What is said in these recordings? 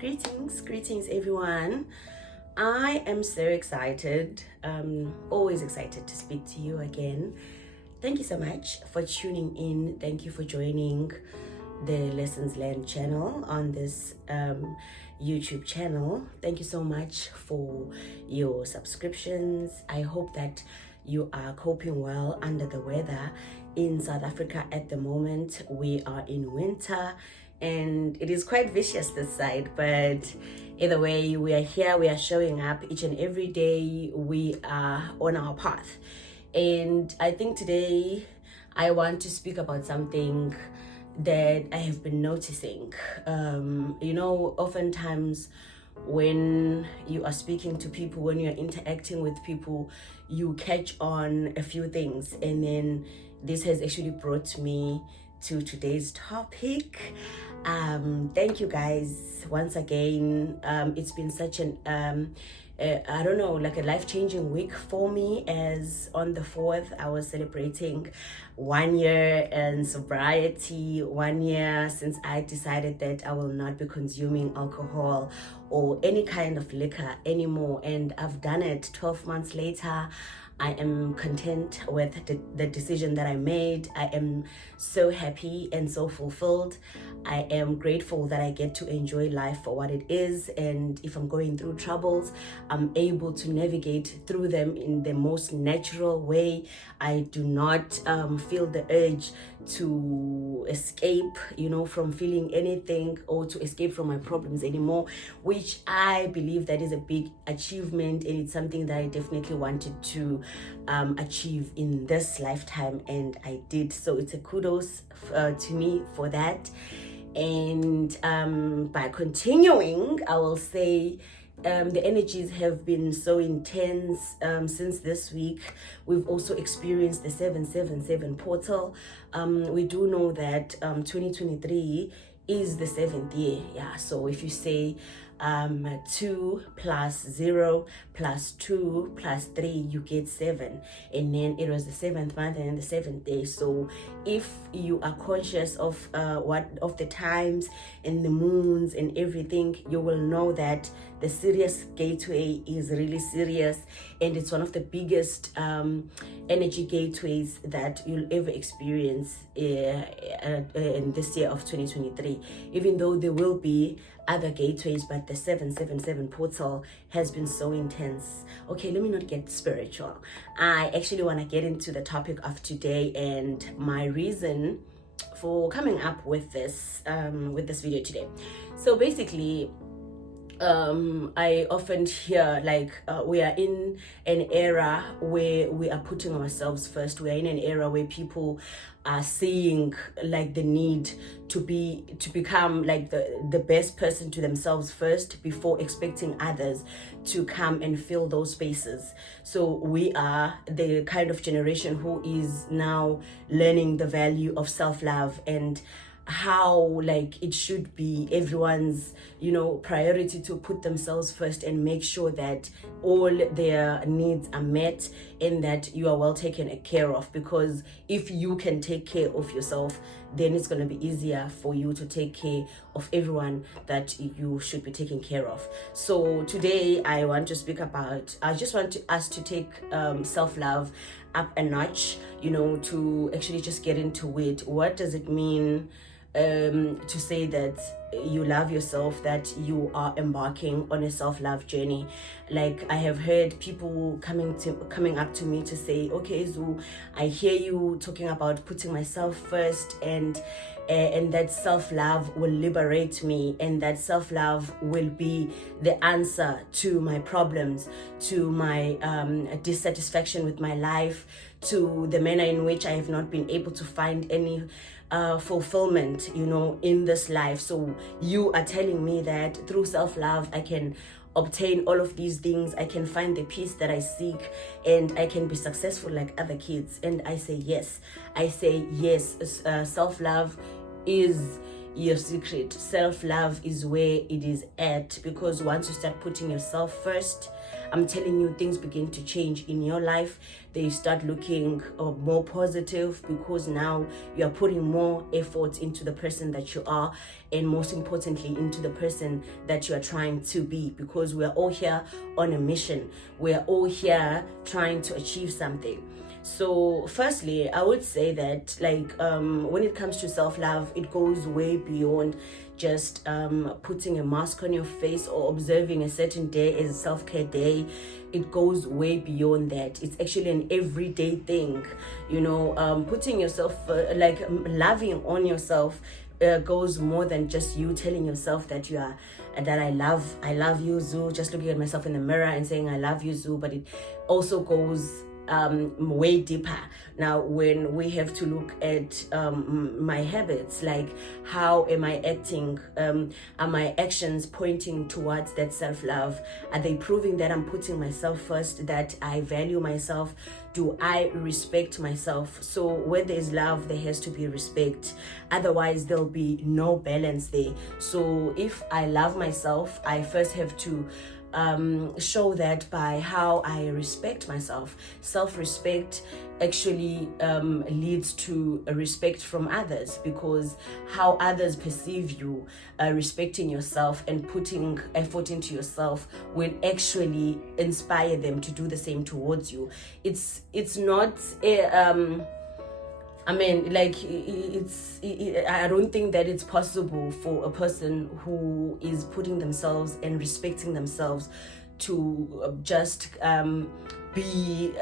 Greetings everyone. I am so excited, always excited to speak to you again. Thank you so much for tuning in. Thank you for joining the Lessons Learned channel on this YouTube channel. Thank you so much for your subscriptions. I hope that you are coping well under the weather. In South Africa at the moment, we are in winter and it is quite vicious this side, but either way, we are here, we are showing up each and every day, we are on our path. And I think today I want to speak about something that I have been noticing. Oftentimes when you are speaking to people, when you're interacting with people, you catch on a few things, and then this has actually brought me to today's topic. Thank you guys once again. It's been such an a life-changing week for me, as on the 4th I was celebrating 1 year in sobriety, 1 year since I decided that I will not be consuming alcohol or any kind of liquor anymore, and I've done it 12 months later. I am content with the decision that I made. I am so happy and so fulfilled. I am grateful that I get to enjoy life for what it is, and if I'm going through troubles, I'm able to navigate through them in the most natural way. I do not feel the urge to escape, from feeling anything or to escape from my problems anymore, which I believe that is a big achievement, and it's something that I definitely wanted to achieve in this lifetime, and I did. So it's a kudos to me for that. And by continuing, I will say the energies have been so intense since this week. We've also experienced the 777 portal. We do know that 2023 is the 7th year. Yeah, so if you say 2 plus 0 plus 2 plus 3, you get 7, and then it was the 7th month and then the 7th day. So if you are conscious of the times and the moons and everything, you will know that the Sirius gateway is really serious, and it's one of the biggest energy gateways that you'll ever experience in this year of 2023, even though there will be other gateways, but the 777 portal has been so intense. Okay, let me not get spiritual. I actually want to get into the topic of today and my reason for coming up with this video today. So basically, I often hear we are in an era where we are putting ourselves first. We are in an era where people are seeing the need to become the best person to themselves first before expecting others to come and fill those spaces. So we are the kind of generation who is now learning the value of self-love and how it should be everyone's priority to put themselves first and make sure that all their needs are met and that you are well taken care of, because if you can take care of yourself, then it's going to be easier for you to take care of everyone that you should be taking care of. So today I want to speak about, I just want us to take self-love up a notch, to actually just get into it. What does it mean to say that you love yourself, that you are embarking on a self-love journey? I have heard people coming up to me to say, okay, Zoo, I hear you talking about putting myself first, and that self-love will liberate me, and that self-love will be the answer to my problems, to my dissatisfaction with my life, to the manner in which I have not been able to find any fulfillment, in this life. So you are telling me that through self-love, I can obtain all of these things, I can find the peace that I seek, and I can be successful like other kids. And I say yes. Self-love is your secret. Self-love is where it is at, because once you start putting yourself first, I'm telling you, things begin to change in your life. They start looking more positive, because now you are putting more effort into the person that you are, and most importantly into the person that you are trying to be, because we are all here on a mission. We are all here trying to achieve something. So firstly, I would say that when it comes to self-love, it goes way beyond just putting a mask on your face or observing a certain day as a self-care day. It goes way beyond that. It's actually an everyday thing, putting yourself loving on yourself goes more than just you telling yourself that I love you, Zoo, just looking at myself in the mirror and saying I love you, Zoo. But it also goes way deeper. Now, when we have to look at my habits, like how am I acting? Are my actions pointing towards that self-love? Are they proving that I'm putting myself first, that I value myself? Do I respect myself? So where there's love, there has to be respect. Otherwise, there'll be no balance there. So if I love myself, I first have to show that by how I respect myself. Self-respect actually leads to a respect from others, because how others perceive you, respecting yourself and putting effort into yourself, will actually inspire them to do the same towards you. It's not a I don't think that it's possible for a person who is putting themselves and respecting themselves to just be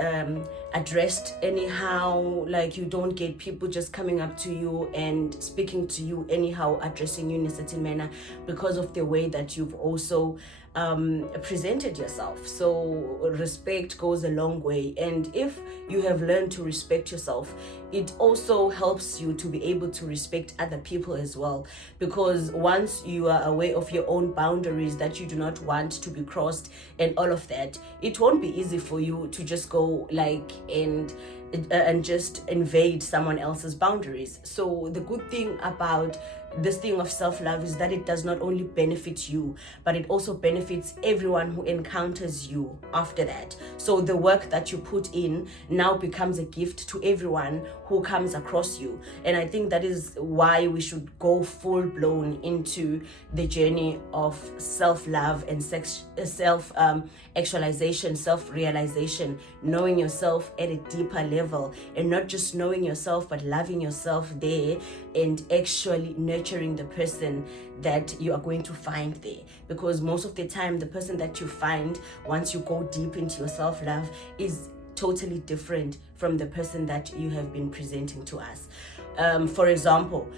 addressed anyhow. Like, you don't get people just coming up to you and speaking to you anyhow, addressing you in a certain manner, because of the way that you've also presented yourself. So respect goes a long way, and if you have learned to respect yourself, it also helps you to be able to respect other people as well, because once you are aware of your own boundaries that you do not want to be crossed and all of that, it won't be easy for you to just go and just invade someone else's boundaries. So the good thing about this thing of self-love is that it does not only benefit you, but it also benefits everyone who encounters you after that. So the work that you put in now becomes a gift to everyone who comes across you. And I think that is why we should go full-blown into the journey of self-love and self-actualization, self-realization, knowing yourself at a deeper level, and not just knowing yourself, but loving yourself there, and actually nurturing the person that you are going to find there. Because most of the time, the person that you find once you go deep into your self-love is totally different from the person that you have been presenting to us. For example,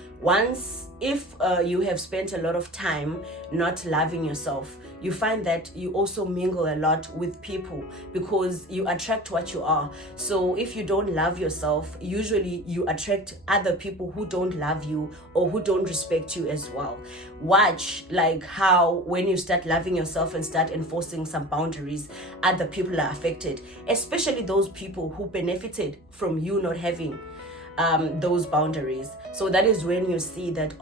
if you have spent a lot of time not loving yourself, you find that you also mingle a lot with people, because you attract what you are. So if you don't love yourself, usually you attract other people who don't love you or who don't respect you as well. Watch how when you start loving yourself and start enforcing some boundaries, other people are affected, especially those people who benefited from you not having those boundaries. So that is when you see that,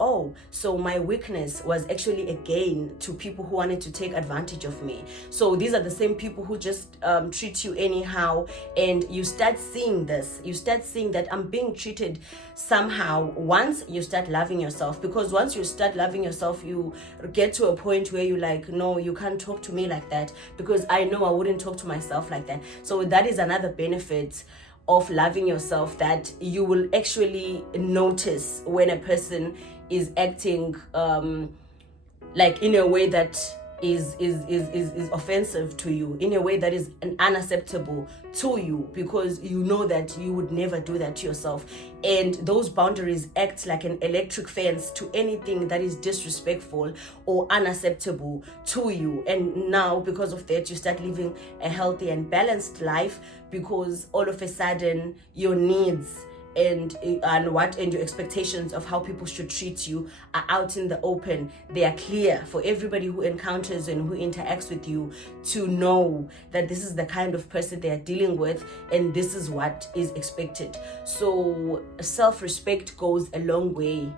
so my weakness was actually a gain to people who wanted to take advantage of me. So these are the same people who just treat you anyhow, and you start seeing this. You start seeing that I'm being treated somehow once you start loving yourself. Because once you start loving yourself, you get to a point where you're like, no, you can't talk to me like that, because I know I wouldn't talk to myself like that. So that is another benefit of loving yourself, that you will actually notice when a person is acting in a way that is offensive to you, in a way that is unacceptable to you, because you know that you would never do that to yourself. And those boundaries act like an electric fence to anything that is disrespectful or unacceptable to you. And now, because of that, you start living a healthy and balanced life, because all of a sudden your needs and your expectations of how people should treat you are out in the open. They are clear for everybody who encounters and who interacts with you to know that this is the kind of person they are dealing with, and this is what is expected. So self-respect goes a long way.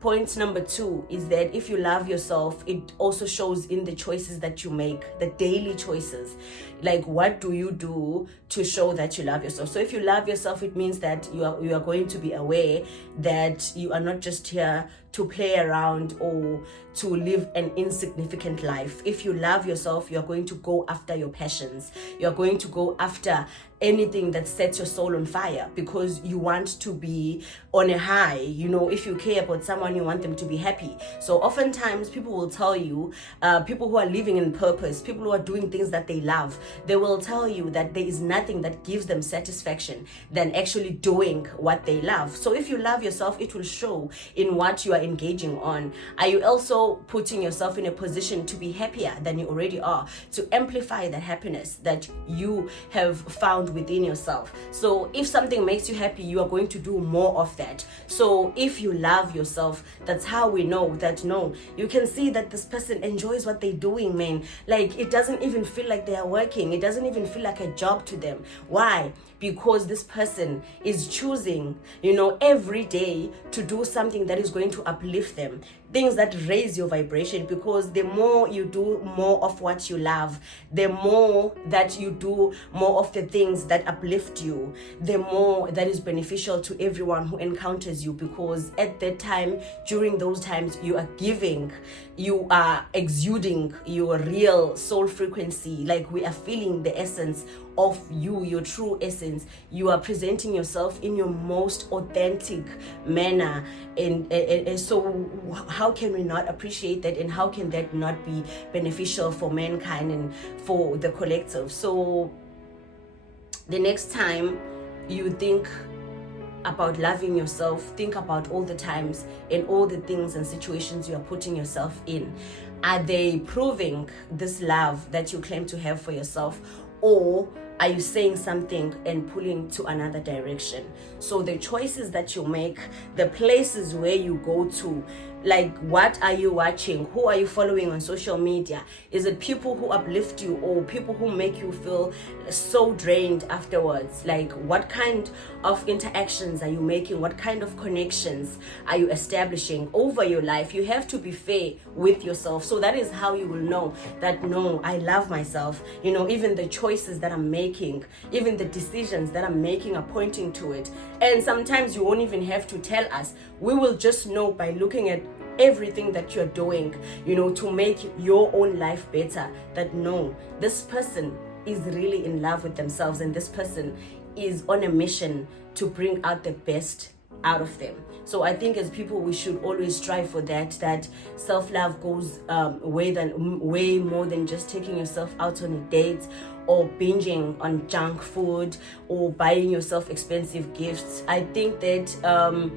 point number 2 is that if you love yourself, it also shows in the choices that you make, the daily choices. Like, what do you do to show that you love yourself? So if you love yourself, it means that you are going to be aware that you are not just here to play around or to live an insignificant life. If you love yourself, you're going to go after your passions. You're going to go after anything that sets your soul on fire, because you want to be on a high. If you care about someone, you want them to be happy. So oftentimes people will tell you, people who are living in purpose, people who are doing things that they love, they will tell you that there is nothing that gives them satisfaction than actually doing what they love. So if you love yourself, it will show in what you are engaging on. Are you also putting yourself in a position to be happier than you already are, to amplify the happiness that you have found within yourself? So if something makes you happy, you are going to do more of that. So if you love yourself, that's how we know that, no, you can see that this person enjoys what they're doing, man. Like, it doesn't even feel like they are working. It doesn't even feel like a job to them. Why? Because this person is choosing, every day to do something that is going to uplift them, things that raise your vibration. Because the more you do more of what you love, the more that you do more of the things that uplift you, the more that is beneficial to everyone who encounters you. Because at that time, during those times, you are giving, you are exuding your real soul frequency. Like, we are feeling the essence of you, your true essence. You are presenting yourself in your most authentic manner, and so how can we not appreciate that, and how can that not be beneficial for mankind and for the collective? So the next time you think about loving yourself, think about all the times and all the things and situations you are putting yourself in. Are they proving this love that you claim to have for yourself, or are you saying something and pulling to another direction? So the choices that you make, the places where you go to, like, what are you watching? Who are you following on social media? Is it people who uplift you, or people who make you feel so drained afterwards? Like, what kind of interactions are you making? What kind of connections are you establishing over your life? You have to be fair with yourself. So that is how you will know that, no, I love myself. Even the choices that I'm making, even the decisions that I'm making are pointing to it. And sometimes you won't even have to tell us. We will just know by looking at everything that you're doing, to make your own life better, that, no, this person is really in love with themselves, and this person is on a mission to bring out the best out of them. So I think as people, we should always strive for that self-love goes way more than just taking yourself out on a date, or binging on junk food, or buying yourself expensive gifts. I think that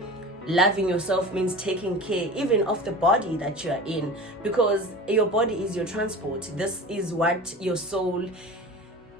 loving yourself means taking care even of the body that you are in, because your body is your transport. This is what your soul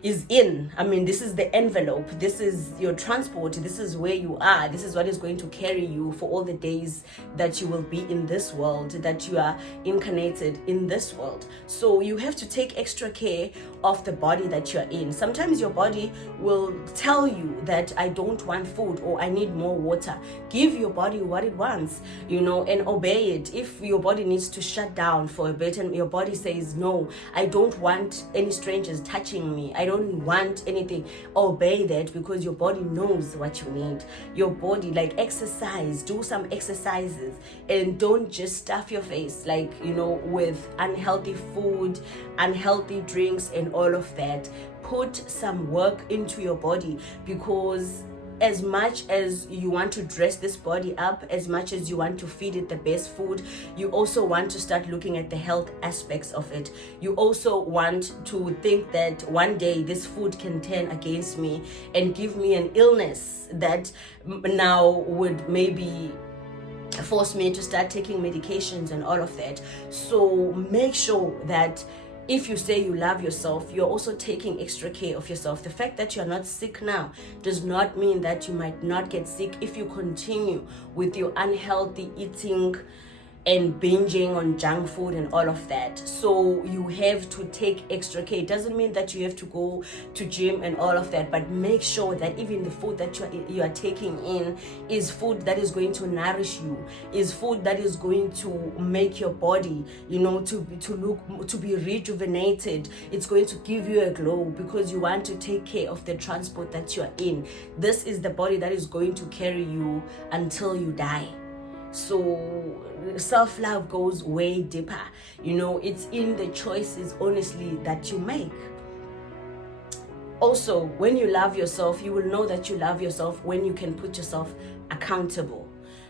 is in. This is the envelope, this is your transport, this is where you are, this is what is going to carry you for all the days that you will be in this world, that you are incarnated in this world. So you have to take extra care of the body that you're in. Sometimes your body will tell you that, I don't want food, or I need more water. Give your body what it wants, and obey it. If your body needs to shut down for a bit and your body says, no, I don't want any strangers touching me, I don't want anything, obey that, because your body knows what you need. Your body, like, exercise, do some exercises, and don't just stuff your face, with unhealthy food, unhealthy drinks, and all of that. Put some work into your body, because as much as you want to dress this body up, as much as you want to feed it the best food, you also want to start looking at the health aspects of it. You also want to think that one day this food can turn against me and give me an illness that now would maybe force me to start taking medications and all of that. So make sure that if you say you love yourself, you're also taking extra care of yourself. The fact that you're not sick now does not mean that you might not get sick if you continue with your unhealthy eating and binging on junk food and all of that. So you have to take extra care. It doesn't mean that you have to go to gym and all of that, but make sure that even the food that you are taking in is food that is going to nourish you, is food that is going to make your body, to be rejuvenated. It's going to give you a glow, because you want to take care of the transport that you are in. This is the body that is going to carry you until you die. So self-love goes way deeper. It's in the choices, honestly, that you make. Also, when you love yourself, you will know that you love yourself when you can put yourself accountable.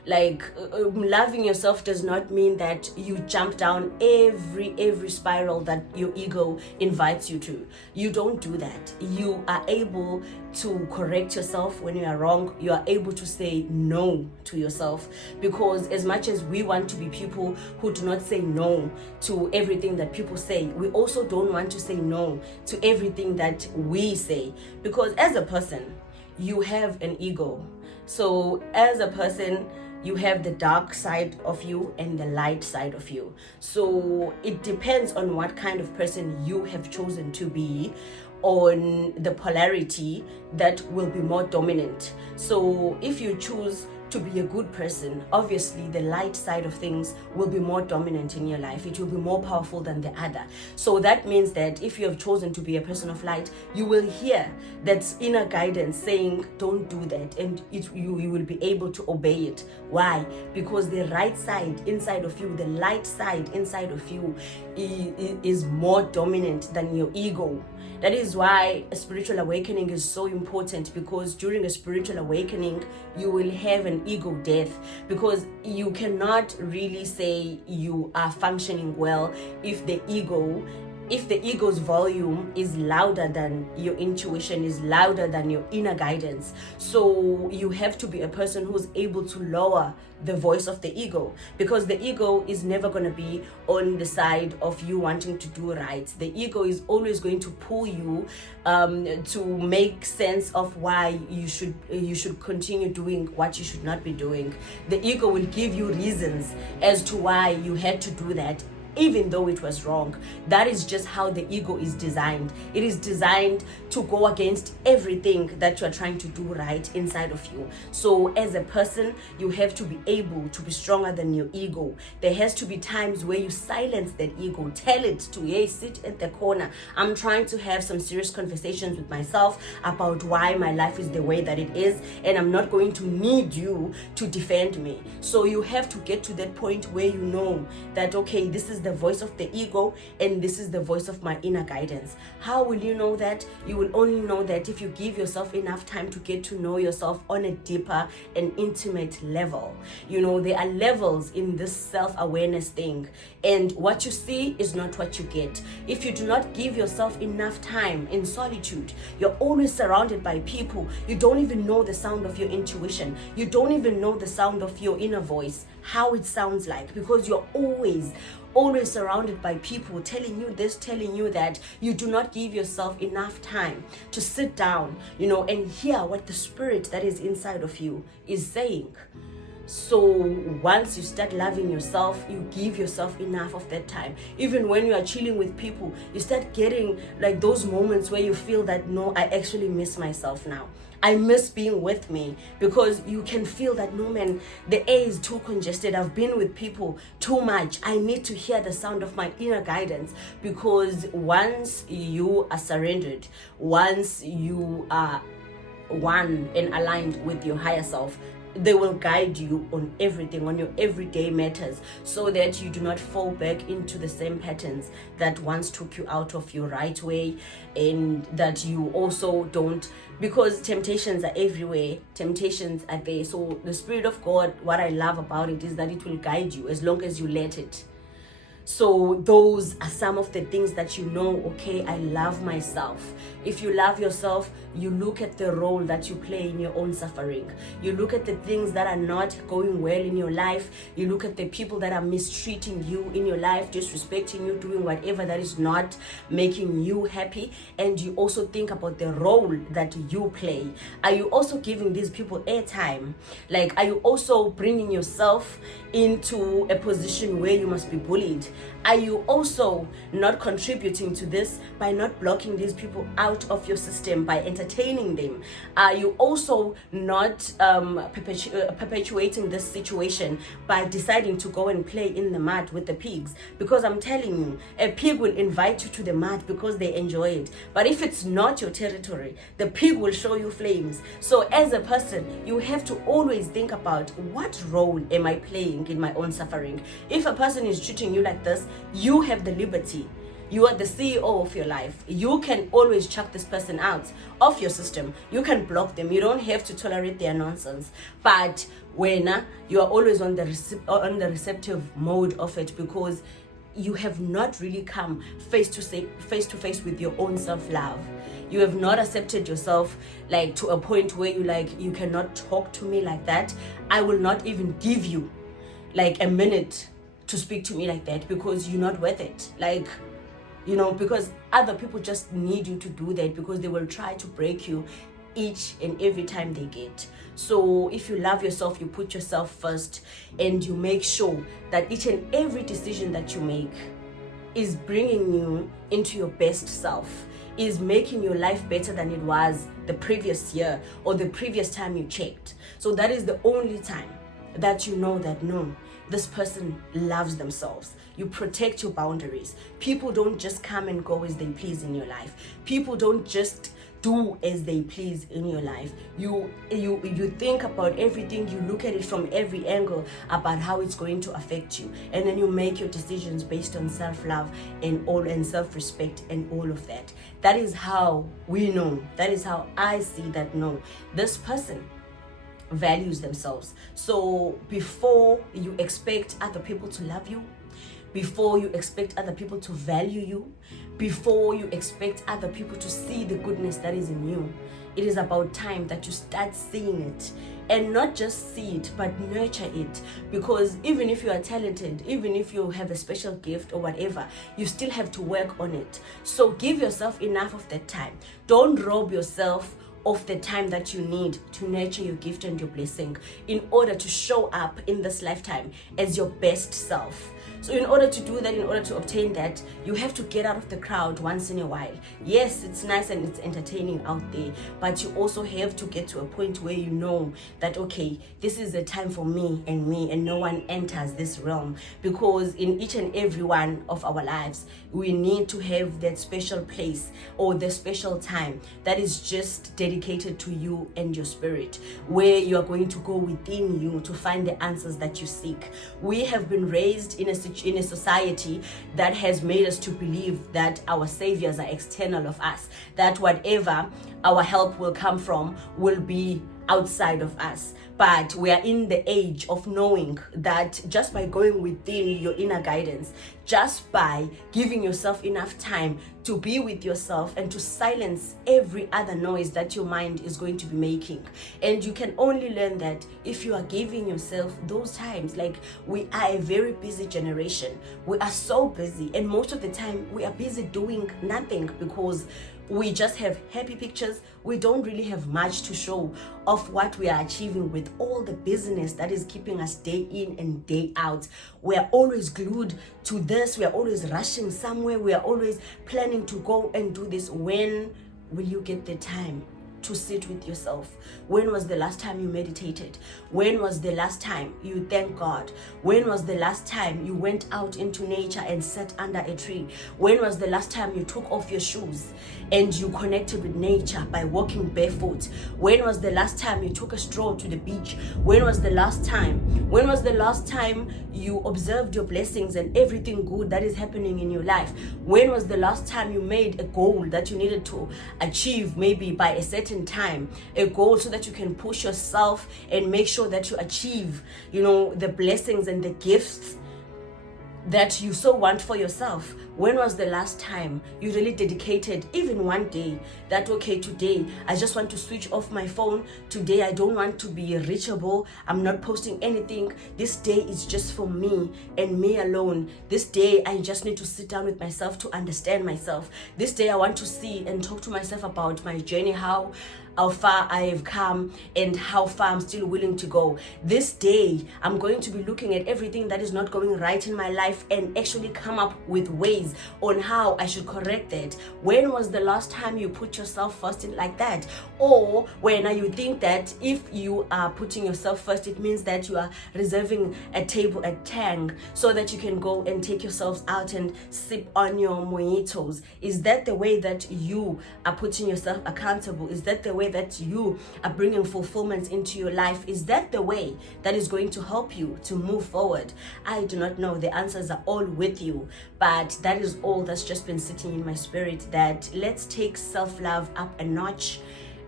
Like, loving yourself does not mean that you jump down every spiral that your ego invites you to. You don't do that. You are able to correct yourself when you are wrong. You are able to say no to yourself, because as much as we want to be people who do not say no to everything that people say, we also don't want to say no to everything that we say, because as a person, you have an ego. So as a person, you have the dark side of you and the light side of you. So it depends on what kind of person you have chosen to be, on the polarity that will be more dominant. So if you choose to be a good person, obviously the light side of things will be more dominant in your life. It will be more powerful than the other. So that means that if you have chosen to be a person of light, you will hear that inner guidance saying, don't do that, and you will be able to obey it. Why? Because the right side inside of you, the light side inside of you, is more dominant than your ego. That is why a spiritual awakening is so important, because during a spiritual awakening, you will have an ego death, because you cannot really say you are functioning well if the ego's volume is louder than your intuition, is louder than your inner guidance. So you have to be a person who's able to lower the voice of the ego, because the ego is never going to be on the side of you wanting to do right. The ego is always going to pull you to make sense of why you should continue doing what you should not be doing. The ego will give you reasons as to why you had to do that, even though it was wrong. That is just how the ego is designed. It is designed to go against everything that you are trying to do right inside of you. So as a person, you have to be able to be stronger than your ego. There has to be times where you silence that ego. Tell it to, hey, sit at the corner. I'm trying to have some serious conversations with myself about why my life is the way that it is, and I'm not going to need you to defend me. So you have to get to that point where you know that, okay, this is the voice of the ego and this is the voice of my inner guidance. How will you know that? You will only know that if you give yourself enough time to get to know yourself on a deeper and intimate level. There are levels in this self-awareness thing, and what you see is not what you get. If you do not give yourself enough time in solitude, you're always surrounded by people. You don't even know the sound of your intuition. You don't even know the sound of your inner voice, how it sounds like, because you're always surrounded by people telling you this, telling you that. You do not give yourself enough time to sit down, and hear what the spirit that is inside of you is saying. So once you start loving yourself, you give yourself enough of that time. Even when you are chilling with people, you start getting like those moments where you feel that, no, I actually miss myself now. I miss being with me, because you can feel that, no man, the air is too congested. I've been with people too much. I need to hear the sound of my inner guidance, because once you are surrendered, once you are one and aligned with your higher self, they will guide you on everything, on your everyday matters, so that you do not fall back into the same patterns that once took you out of your right way, and that you also don't, because temptations are everywhere. Temptations are there. So the Spirit of God, what I love about it is that it will guide you as long as you let it. So So those are some of the things that you know, okay, I love myself. If you love yourself, you look at the role that you play in your own suffering. You look at the things that are not going well in your life. You look at the people that are mistreating you in your life, disrespecting you, doing whatever that is not making you happy. And you also think about the role that you play. Are you also giving these people airtime? Like, are you also bringing yourself into a position where you must be bullied? Are you also not contributing to this by not blocking these people out of your system, by entertaining them? Are you also not perpetuating this situation by deciding to go and play in the mud with the pigs? Because I'm telling you, a pig will invite you to the mud because they enjoy it. But if it's not your territory, the pig will show you flames. So as a person, you have to always think about, what role am I playing in my own suffering? If a person is treating you like this, you have the liberty. You are the CEO of your life. You can always chuck this person out of your system. You can block them. You don't have to tolerate their nonsense. But when you are always on the receptive mode of it, because you have not really come face to face with your own self-love. You have not accepted yourself, like, to a point where you cannot talk to me like that. I will not even give you like a minute to speak to me like that, because you're not worth it. Like, because other people just need you to do that, because they will try to break you each and every time they get. So if you love yourself, you put yourself first, and you make sure that each and every decision that you make is bringing you into your best self, is making your life better than it was the previous year or the previous time you checked. So that is the only time that you know that, no, this person loves themselves. You protect your boundaries. People don't just come and go as they please in your life. People don't just do as they please in your life. You think about everything. You look at it from every angle about how it's going to affect you, and then you make your decisions based on self-love and self-respect and all of that. That is how we know. That is how I see that, no, this person values themselves. So before you expect other people to love you, before you expect other people to value you, before you expect other people to see the goodness that is in you, it is about time that you start seeing it, and not just see it, but nurture it. Because even if you are talented, even if you have a special gift or whatever, you still have to work on it. So give yourself enough of that time. Don't rob yourself of the time that you need to nurture your gift and your blessing, in order to show up in this lifetime as your best self. So in order to do that, in order to obtain that, you have to get out of the crowd once in a while. Yes, it's nice and it's entertaining out there, but you also have to get to a point where you know that, okay, this is a time for me, and no one enters this realm. Because in each and every one of our lives, we need to have that special place or the special time that is just dedicated to you and your spirit, where you are going to go within you to find the answers that you seek. We have been raised in a society that has made us to believe that our saviors are external of us, that whatever our help will come from will be outside of us. But we are in the age of knowing that just by going within your inner guidance, just by giving yourself enough time to be with yourself and to silence every other noise that your mind is going to be making. And you can only learn that if you are giving yourself those times. Like, we are a very busy generation. We are so busy, and most of the time we are busy doing nothing, because we just have happy pictures. We don't really have much to show of what we are achieving with all the business that is keeping us day in and day out. We are always glued to this. We are always rushing somewhere. We are always planning to go and do this. When will you get the time to sit with yourself? When was the last time you meditated? When was the last time you thanked God? When was the last time you went out into nature and sat under a tree? When was the last time you took off your shoes and you connected with nature by walking barefoot? When was the last time you took a stroll to the beach? When was the last time? When was the last time you observed your blessings and everything good that is happening in your life? When was the last time you made a goal that you needed to achieve, maybe by a certain time, a goal so that you can push yourself and make sure that you achieve, the blessings and the gifts that you so want for yourself? When was the last time you really dedicated even one day that, okay, today I just want to switch off my phone, today I don't want to be reachable, I'm not posting anything, this day is just for me and me alone, this day I just need to sit down with myself to understand myself, this day I want to see and talk to myself about my journey, how far I have come and how far I'm still willing to go. This day, I'm going to be looking at everything that is not going right in my life and actually come up with ways on how I should correct that. When was the last time you put yourself first in like that? Or when you think that if you are putting yourself first, it means that you are reserving a table at Tang so that you can go and take yourselves out and sip on your mojitos. Is that the way that you are putting yourself accountable? Is that the way that you are bringing fulfillment into your life? Is that the way that is going to help you to move forward? I do not know. The answers are all with you, but that is all that's just been sitting in my spirit, that let's take self-love up a notch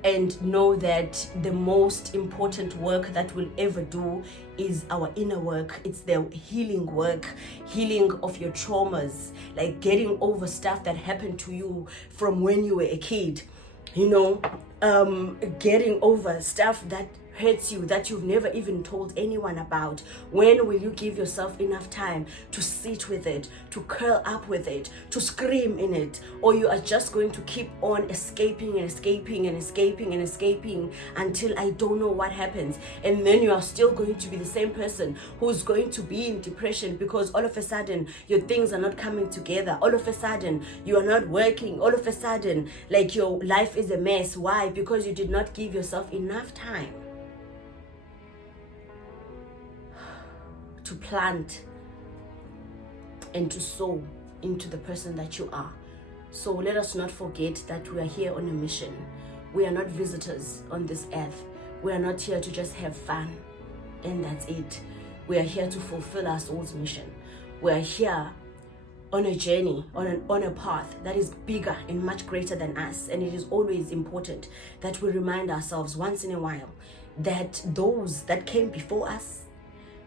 and know that the most important work that we'll ever do is our inner work. It's the healing work, healing of your traumas, like getting over stuff that happened to you from when you were a kid, getting over stuff that hurts you that you've never even told anyone about. When will you give yourself enough time to sit with it, to curl up with it, to scream in it? Or you are just going to keep on escaping and escaping and escaping and escaping until I don't know what happens, and then you are still going to be the same person who's going to be in depression because all of a sudden your things are not coming together, all of a sudden you are not working, all of a sudden like your life is a mess. Why? Because you did not give yourself enough time to plant and to sow into the person that you are. So let us not forget that we are here on a mission. We are not visitors on this earth. We are not here to just have fun and that's it. We are here to fulfill our soul's mission. We are here on a journey, on a path that is bigger and much greater than us. And it is always important that we remind ourselves once in a while that those that came before us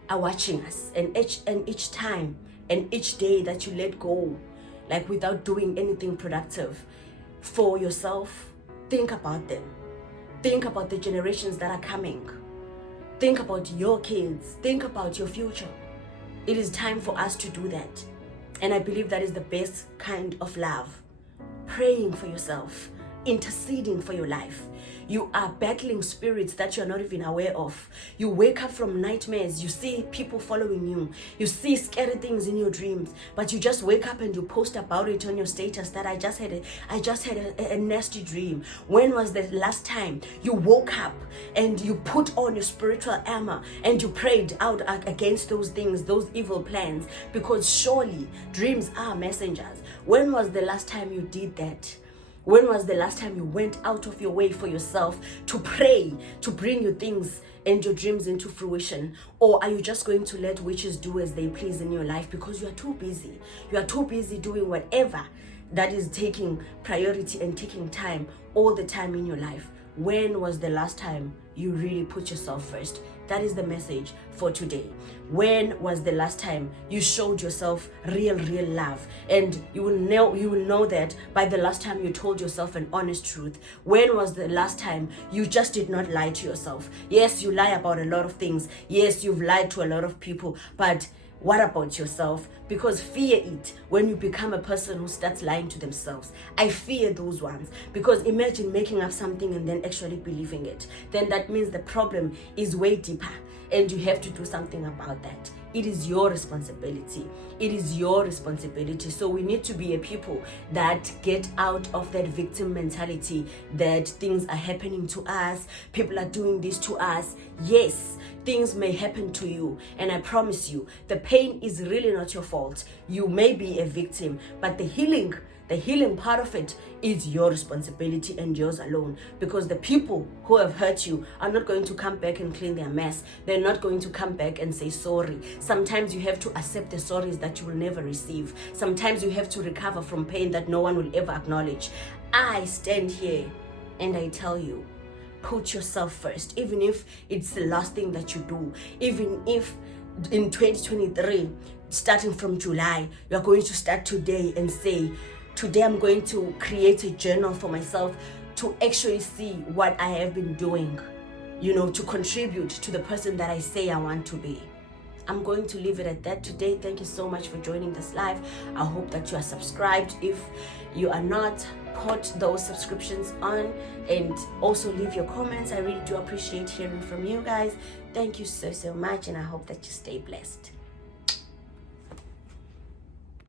are watching us, and each time and each day that you let go, like without doing anything productive for yourself, think about them. Think about the generations that are coming. Think about your kids. Think about your future. It is time for us to do that. And I believe that is the best kind of love. Praying for yourself, interceding for your life. You are battling spirits that you're not even aware of. You wake up from nightmares, you see people following you, you see scary things in your dreams, but you just wake up and you post about it on your status that I just had a nasty dream. When was the last time you woke up and you put on your spiritual armor and you prayed out against those things, those evil plans? Because surely dreams are messengers. When was the last time you did that? When was the last time you went out of your way for yourself to pray, to bring your things and your dreams into fruition? Or are you just going to let witches do as they please in your life because you are too busy? You are too busy doing whatever that is taking priority and taking time all the time in your life. When was the last time you really put yourself first? That is the message for today. When was the last time you showed yourself real love? And you will know that by the last time you told yourself an honest truth. When was the last time you just did not lie to yourself? Yes, you lie about a lot of things. Yes, you've lied to a lot of people, but what about yourself? Because fear it when you become a person who starts lying to themselves. I fear those ones, because imagine making up something and then actually believing it. Then that means the problem is way deeper and you have to do something about that. It is your responsibility. It is your responsibility. So we need to be a people that get out of that victim mentality, that things are happening to us, people are doing this to us. Yes, things may happen to you, and I promise you, the pain is really not your fault. You may be a victim, but the healing part of it is your responsibility and yours alone, because the people who have hurt you are not going to come back and clean their mess. They're not going to come back and say sorry. Sometimes you have to accept the sorries that you will never receive. Sometimes you have to recover from pain that no one will ever acknowledge. I stand here and I tell you, put yourself first, even if it's the last thing that you do, even if in 2023, starting from July, you're going to start today and say, today I'm going to create a journal for myself to actually see what I have been doing, to contribute to the person that I say I want to be. I'm going to leave it at that today. Thank you so much for joining this live. I hope that you are subscribed. If you are not, put those subscriptions on and also leave your comments. I really do appreciate hearing from you guys. Thank you so much, and I hope that you stay blessed.